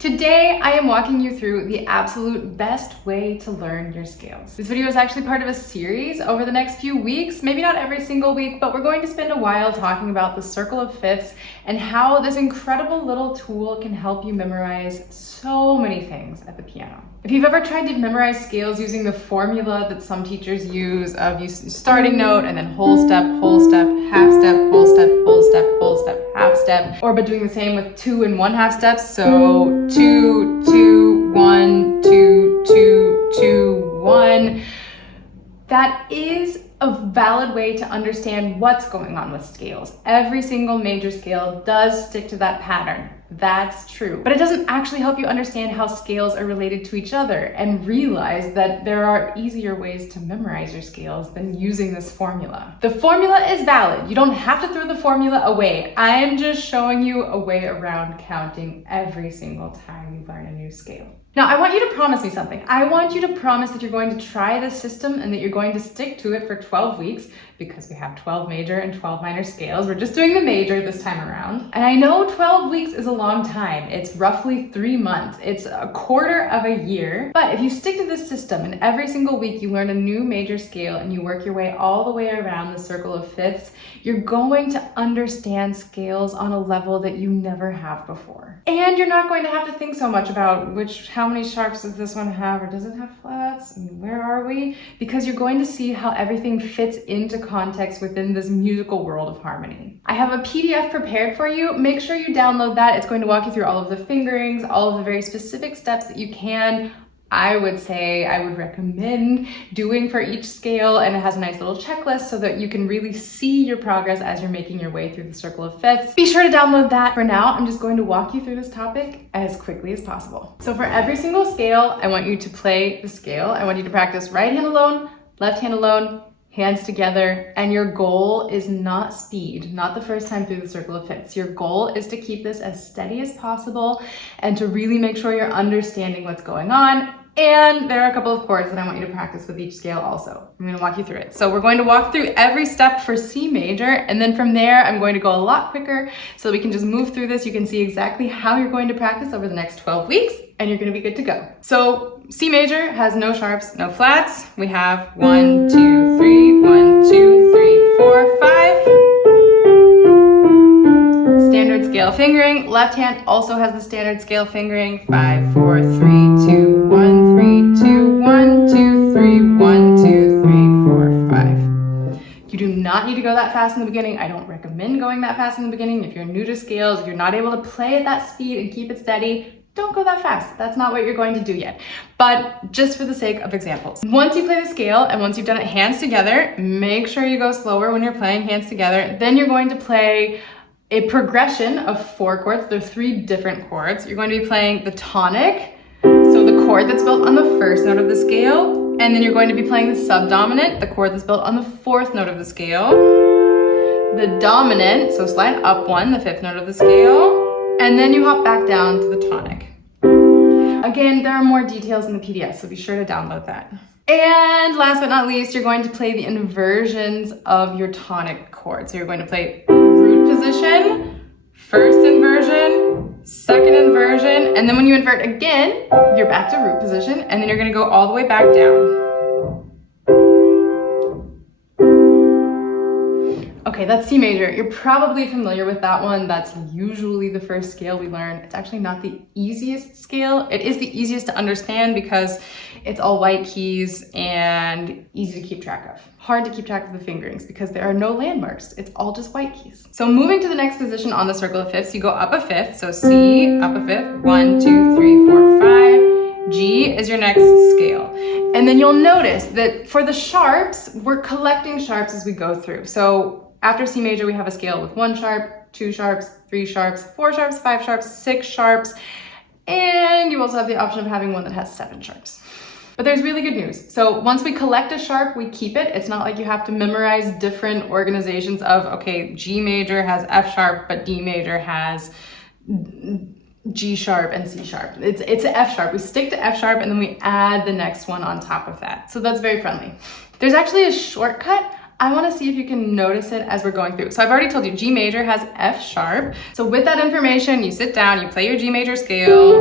Today, I am walking you through the absolute best way to learn your scales. This video is actually part of a series over the next few weeks, maybe not every single week, but we're going to spend a while talking about the circle of fifths and how this incredible little tool can help you memorize so many things at the piano. If you've ever tried to memorize scales using the formula that some teachers use of starting note and then whole step, half step, whole step, whole step, whole step, half step, or but doing the same with 2 and 1/2 steps, so 2, 2, 1, 2, 2, 2, 1. That is a valid way to understand what's going on with scales. Every single major scale does stick to that pattern. That's true. But it doesn't actually help you understand how scales are related to each other and realize that there are easier ways to memorize your scales than using this formula. The formula is valid. You don't have to throw the formula away. I'm just showing you a way around counting every single time you learn a new scale. Now, I want you to promise me something. I want you to promise that you're going to try this system and that you're going to stick to it for 12 weeks because we have 12 major and 12 minor scales. We're just doing the major this time around. And I know 12 weeks is a long time. It's roughly 3 months. It's a quarter of a year. But if you stick to this system and every single week you learn a new major scale and you work your way all the way around the circle of fifths, you're going to understand scales on a level that you never have before. And you're not going to have to think so much about how many sharps does this one have, or does it have flats? I mean, where are we? Because you're going to see how everything fits into context within this musical world of harmony. I have a PDF prepared for you. Make sure you download that. It's going to walk you through all of the fingerings, all of the very specific steps that you can, I would recommend doing for each scale, and it has a nice little checklist so that you can really see your progress as you're making your way through the circle of fifths. Be sure to download that. For now, I'm just going to walk you through this topic as quickly as possible. So for every single scale, I want you to play the scale. I want you to practice right hand alone, left hand alone, hands together, and your goal is not speed, not the first time through the circle of fifths. Your goal is to keep this as steady as possible and to really make sure you're understanding what's going on. And there are a couple of chords that I want you to practice with each scale also. I'm going to walk you through it. So we're going to walk through every step for C major, and then from there I'm going to go a lot quicker so we can just move through this. You can see exactly how you're going to practice over the next 12 weeks, and you're going to be good to go. So C major has no sharps, no flats. We have 1, 2, 3, 1, 2, 3, 4, 5. Standard scale fingering. Left hand also has the standard scale fingering. 5, 4, 3, 2, 1, 3, 2, 1, 2, 3, 1, 2, 3, 4, 5. You do not need to go that fast in the beginning. I don't recommend going that fast in the beginning. If you're new to scales, if you're not able to play at that speed and keep it steady, don't go that fast. That's not what you're going to do yet. But just for the sake of examples. Once you play the scale and once you've done it hands together, make sure you go slower when you're playing hands together. Then you're going to play a progression of 4 chords. There are 3 different chords. You're going to be playing the tonic, so the chord that's built on the first note of the scale, and then you're going to be playing the subdominant, the chord that's built on the 4th note of the scale, the dominant, so slide up 1, the 5th note of the scale, and then you hop back down to the tonic. Again, there are more details in the PDF, so be sure to download that. And last but not least, you're going to play the inversions of your tonic chord. So you're going to play root position, first inversion, second inversion, and then when you invert again, you're back to root position, and then you're going to go all the way back down. Okay, that's C major. You're probably familiar with that one. That's usually the first scale we learn. It's actually not the easiest scale. It is the easiest to understand because it's all white keys and easy to keep track of. Hard to keep track of the fingerings because there are no landmarks. It's all just white keys. So moving to the next position on the circle of fifths, you go up a fifth. So C, up a fifth, 1, 2, 3, 4, 5. G is your next scale. And then you'll notice that for the sharps, we're collecting sharps as we go through. So after C major, we have a scale with 1 sharp, 2 sharps, 3 sharps, 4 sharps, 5 sharps, 6 sharps, and you also have the option of having one that has 7 sharps. But there's really good news. So once we collect a sharp, we keep it. It's not like you have to memorize different organizations of, okay, G major has F sharp, but D major has G sharp and C sharp. It's F sharp. We stick to F sharp and then we add the next one on top of that. So that's very friendly. There's actually a shortcut I want to see if you can notice it as we're going through. So I've already told you G major has F sharp. So with that information, you sit down, you play your G major scale.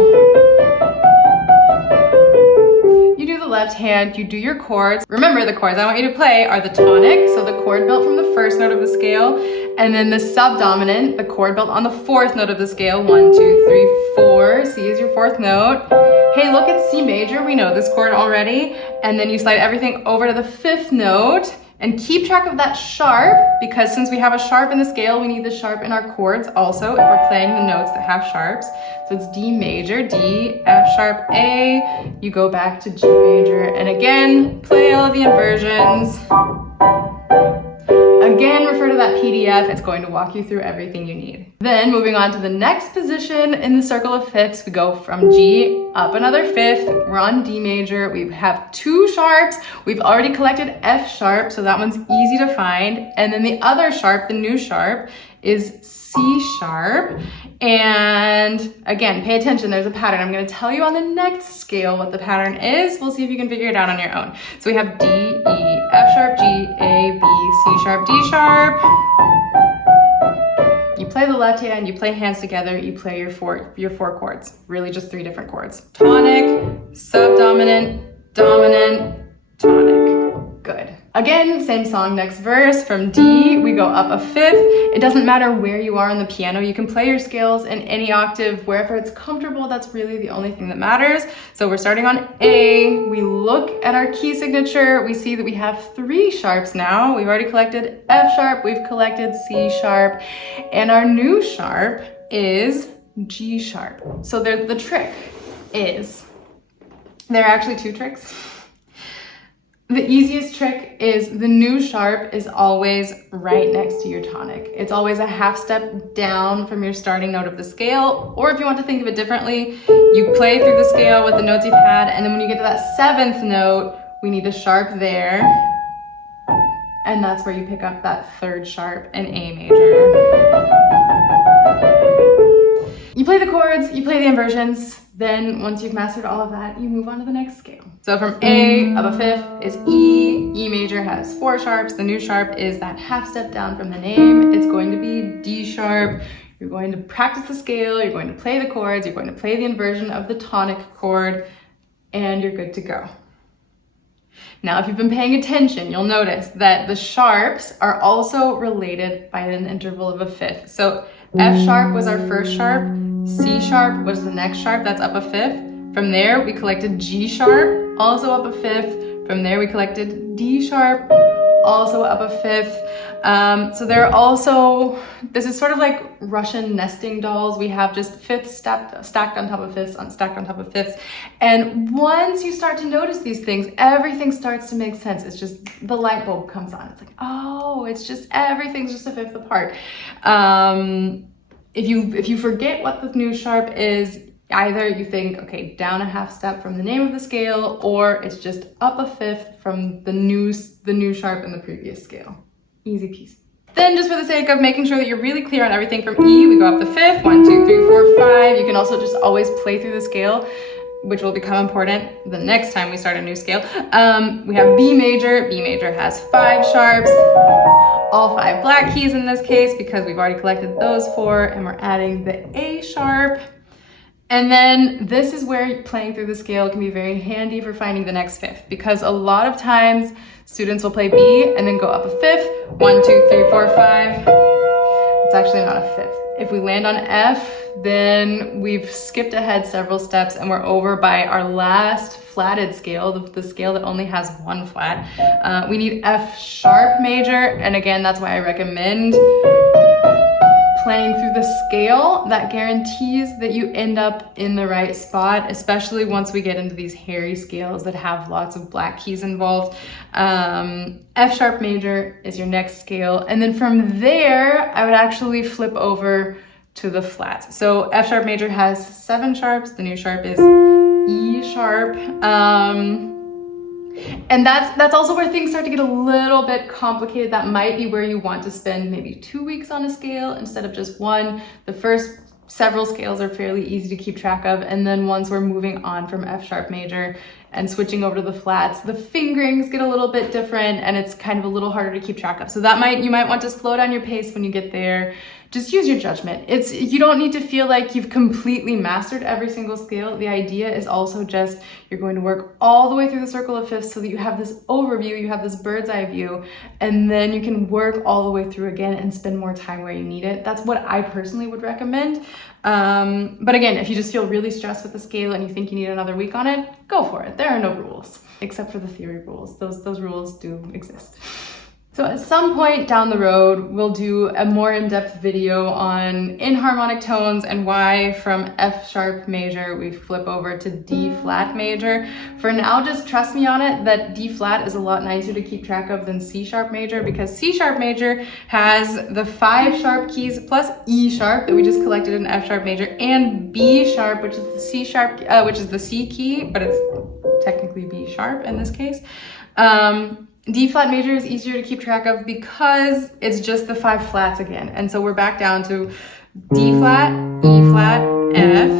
You do the left hand, you do your chords. Remember, the chords I want you to play are the tonic, so the chord built from the first note of the scale, and then the subdominant, the chord built on the fourth note of the scale. 1, 2, 3, 4. C is your fourth note. Hey, look at C major. We know this chord already. And then you slide everything over to the fifth note. And keep track of that sharp, because since we have a sharp in the scale, we need the sharp in our chords also if we're playing the notes that have sharps. So it's D major, D, F sharp, A, you go back to G major, and again, play all of the inversions. Again, refer to that PDF, it's going to walk you through everything you need. Then moving on to the next position in the circle of fifths, we go from G up another fifth, we're on D major, we have 2 sharps, we've already collected F sharp, so that one's easy to find, and then the other sharp, the new sharp, is C sharp. And again, pay attention, there's a pattern. I'm going to tell you on the next scale what the pattern is. We'll see if you can figure it out on your own. So we have D, E, F sharp, G, A, B, C sharp, D sharp. You play the left hand, you play hands together, you play your four chords. Really just 3 different chords. Tonic, subdominant, dominant, tonic. Good. Again, same song, next verse. From D, we go up a fifth. It doesn't matter where you are on the piano. You can play your scales in any octave, wherever it's comfortable. That's really the only thing that matters. So we're starting on A. We look at our key signature. We see that we have 3 sharps now. We've already collected F sharp. We've collected C sharp. And our new sharp is G sharp. So the trick is, there are actually 2 tricks. The easiest trick is the new sharp is always right next to your tonic. It's always a half step down from your starting note of the scale, or if you want to think of it differently, you play through the scale with the notes you've had, and then when you get to that 7th note, we need a sharp there, and that's where you pick up that 3rd sharp in A major. You play the chords, you play the inversions, then once you've mastered all of that, you move on to the next scale. So from A up a fifth is E. E major has 4 sharps. The new sharp is that half step down from the name. It's going to be D sharp. You're going to practice the scale, you're going to play the chords, you're going to play the inversion of the tonic chord, and you're good to go. Now, if you've been paying attention, you'll notice that the sharps are also related by an interval of a fifth. So F sharp was our first sharp, C sharp was the next sharp, that's up a fifth. From there, we collected G sharp, also up a fifth. From there, we collected D sharp, also up a fifth. So there are also, this is sort of like Russian nesting dolls. We have just fifths stacked on top of fifths, stacked on top of fifths. And once you start to notice these things, everything starts to make sense. It's just the light bulb comes on. It's like, oh, it's just, everything's just a fifth apart. If you forget what the new sharp is, either you think, okay, down a half step from the name of the scale, or it's just up a fifth from the new sharp in the previous scale. Easy peasy. Then just for the sake of making sure that you're really clear on everything, from E, we go up the fifth, 1, 2, 3, 4, 5. You can also just always play through the scale, which will become important the next time we start a new scale. We have B major. B major has 5 sharps, all 5 black keys in this case, because we've already collected those 4, and we're adding the A sharp. And then this is where playing through the scale can be very handy for finding the next fifth, because a lot of times students will play B and then go up a fifth, 1, 2, 3, 4, 5. It's actually not a fifth. If we land on F, then we've skipped ahead several steps and we're over by our last flatted scale, the scale that only has 1 flat. We need F sharp major, and again, that's why I recommend playing through the scale. That guarantees that you end up in the right spot, especially once we get into these hairy scales that have lots of black keys involved. F sharp major is your next scale, and then from there I would actually flip over to the flats. So F sharp major has 7 sharps, the new sharp is E sharp. And that's also where things start to get a little bit complicated. That might be where you want to spend maybe 2 weeks on a scale instead of just 1. The first several scales are fairly easy to keep track of, and then once we're moving on from F sharp major, and switching over to the flats, the fingerings get a little bit different and it's kind of a little harder to keep track of. So you might want to slow down your pace when you get there. Just use your judgment. You don't need to feel like you've completely mastered every single scale. The idea is also just you're going to work all the way through the circle of fifths so that you have this overview, you have this bird's eye view, and then you can work all the way through again and spend more time where you need it. That's what I personally would recommend. But again, if you just feel really stressed with the scale and you think you need another week on it, go for it. There are no rules, except for the theory rules. Those rules do exist. So at some point down the road, we'll do a more in-depth video on inharmonic tones and why from F sharp major we flip over to D flat major. For now, just trust me on it that D flat is a lot nicer to keep track of than C sharp major, because C sharp major has the 5 sharp keys plus E sharp that we just collected in F sharp major, and B sharp, which is the C sharp, which is the C key, but it's technically B sharp in this case. D flat major is easier to keep track of because it's just the 5 flats again. And so we're back down to D flat, E flat, F,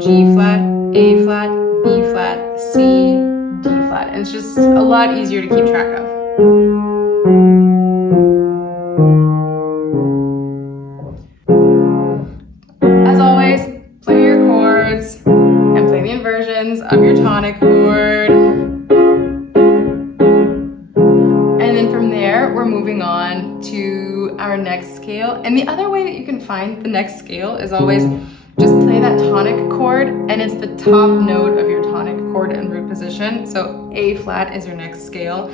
G flat, A flat, B flat, C, D flat. And it's just a lot easier to keep track of. As always, play your chords and play the inversions of your tonic chord. Moving on to our next scale. And the other way that you can find the next scale is always just play that tonic chord, and it's the top note of your tonic chord and root position. So A flat is your next scale.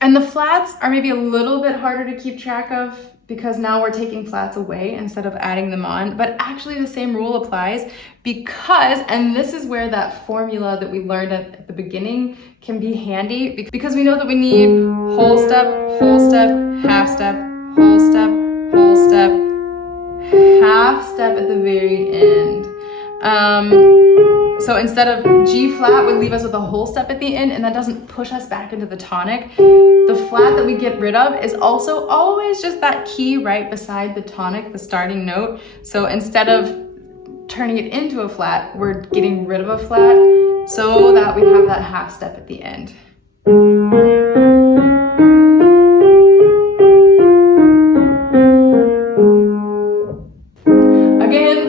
And the flats are maybe a little bit harder to keep track of because now we're taking flats away instead of adding them on, but actually the same rule applies because, and this is where that formula that we learned at the beginning can be handy, because we know that we need whole step, half step, whole step, half step at the very end. So instead of G flat would leave us with a whole step at the end, and that doesn't push us back into the tonic. The flat that we get rid of is also always just that key right beside the tonic, the starting note. So instead of turning it into a flat, we're getting rid of a flat so that we have that half step at the end.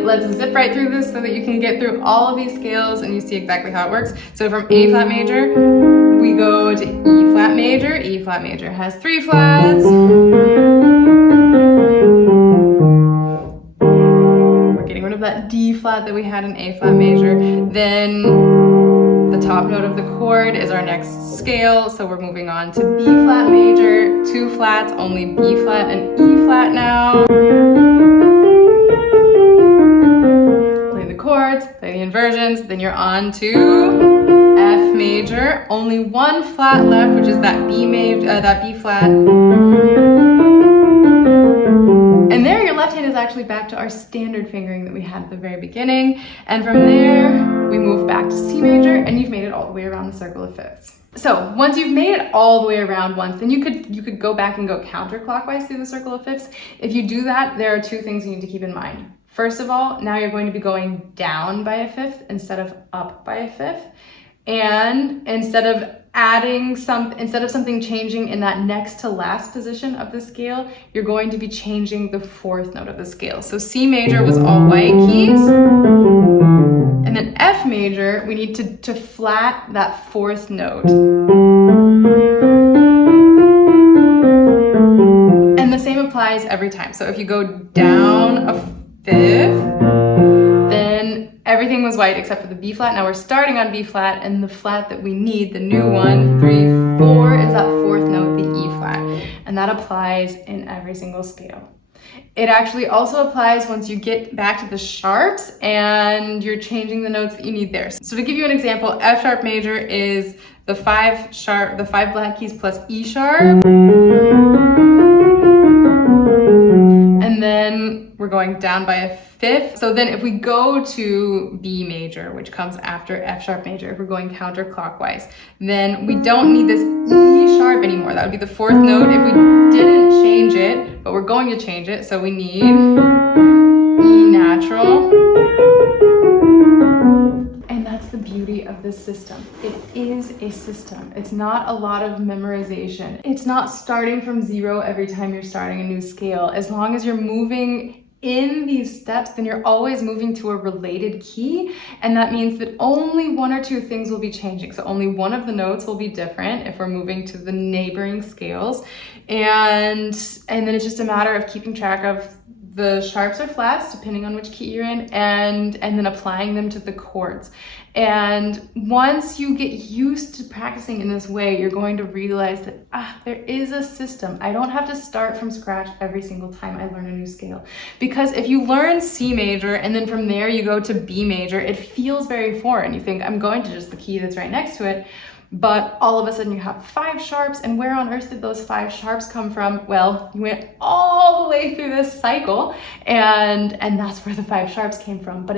Let's zip right through this so that you can get through all of these scales and you see exactly how it works. So from A flat major, we go to E flat major. E flat major has 3 flats. We're getting rid of that D flat that we had in A flat major. Then the top note of the chord is our next scale. So we're moving on to B flat major, 2 flats, only B flat and E flat now. Chords, play the inversions, then you're on to F major, only 1 flat left, which is that B major, that B flat. And there your left hand is actually back to our standard fingering that we had at the very beginning. And from there, we move back to C major, and you've made it all the way around the circle of fifths. So once you've made it all the way around once, then you could go back and go counterclockwise through the circle of fifths. If you do that, there are 2 things you need to keep in mind. First of all, now you're going to be going down by a fifth instead of up by a fifth. And instead of something changing in that next to last position of the scale, you're going to be changing the 4th note of the scale. So C major was all white keys. And then F major, we need to flat that 4th note. And the same applies every time. So if you go down a 5th, then everything was white except for the B flat. Now we're starting on B flat, and the flat that we need, the new one, 3, 4, is that 4th note, the E flat. And that applies in every single scale. It actually also applies once you get back to the sharps and you're changing the notes that you need there. So to give you an example, F sharp major is the 5 black keys plus E sharp. And then we're going down by a 5th. So then if we go to B major, which comes after F sharp major, if we're going counterclockwise, then we don't need this E sharp anymore. That would be the 4th note if we didn't change it, but we're going to change it. So we need E natural. And that's the beauty of this system. It is a system. It's not a lot of memorization. It's not starting from zero every time you're starting a new scale. As long as you're moving in these steps, then you're always moving to a related key. And that means that only one or two things will be changing. So only one of the notes will be different if we're moving to the neighboring scales. And then it's just a matter of keeping track of the sharps or flats, depending on which key you're in, and then applying them to the chords. And once you get used to practicing in this way, you're going to realize that there is a system. I don't have to start from scratch every single time I learn a new scale. Because if you learn C major and then from there you go to B major, it feels very foreign. You think, I'm going to just the key that's right next to it. But all of a sudden you have 5 sharps, and where on earth did those 5 sharps come from? Well, you went all the way through this cycle, and that's where the 5 sharps came from. But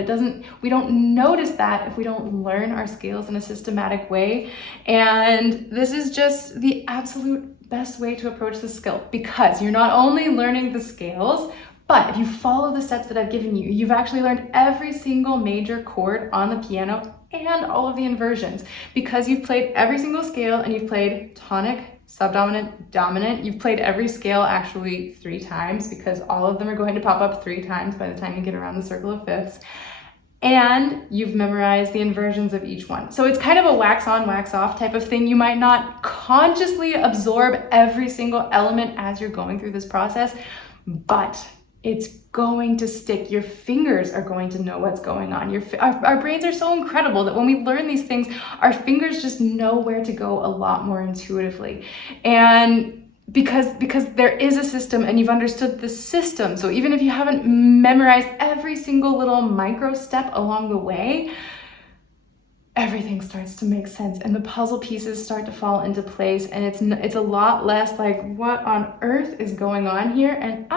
we don't notice that if we don't learn our scales in a systematic way. And this is just the absolute best way to approach the skill, because you're not only learning the scales, but if you follow the steps that I've given you, you've actually learned every single major chord on the piano and all of the inversions, because you've played every single scale and you've played tonic, subdominant, dominant. You've played every scale actually 3 times, because all of them are going to pop up 3 times by the time you get around the circle of fifths. And you've memorized the inversions of each one. So it's kind of a wax on, wax off type of thing. You might not consciously absorb every single element as you're going through this process, but it's going to stick. Your fingers are going to know what's going on. Our brains are so incredible that when we learn these things, our fingers just know where to go a lot more intuitively. And because there is a system and you've understood the system, so even if you haven't memorized every single little micro step along the way, everything starts to make sense and the puzzle pieces start to fall into place, and it's a lot less like, what on earth is going on here? And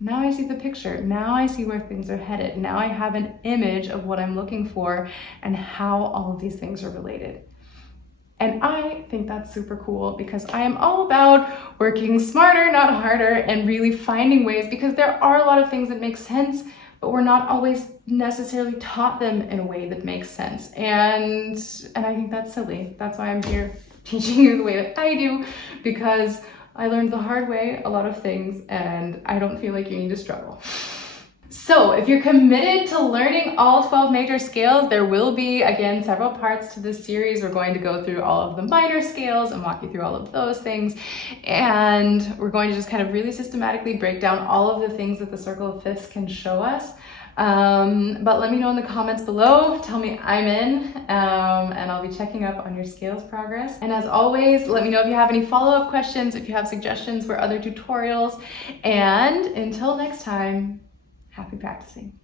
now I see the picture. Now I see where things are headed. Now I have an image of what I'm looking for and how all of these things are related. And I think that's super cool, because I am all about working smarter, not harder, and really finding ways, because there are a lot of things that make sense, but we're not always necessarily taught them in a way that makes sense. And I think that's silly. That's why I'm here teaching you the way that I do, because I learned the hard way a lot of things, and I don't feel like you need to struggle. So if you're committed to learning all 12 major scales, there will be, again, several parts to this series. We're going to go through all of the minor scales and walk you through all of those things. And we're going to just kind of really systematically break down all of the things that the circle of fifths can show us. But let me know in the comments below. Tell me I'm in, and I'll be checking up on your scales progress. And as always, let me know if you have any follow-up questions, if you have suggestions for other tutorials. And until next time, happy practicing.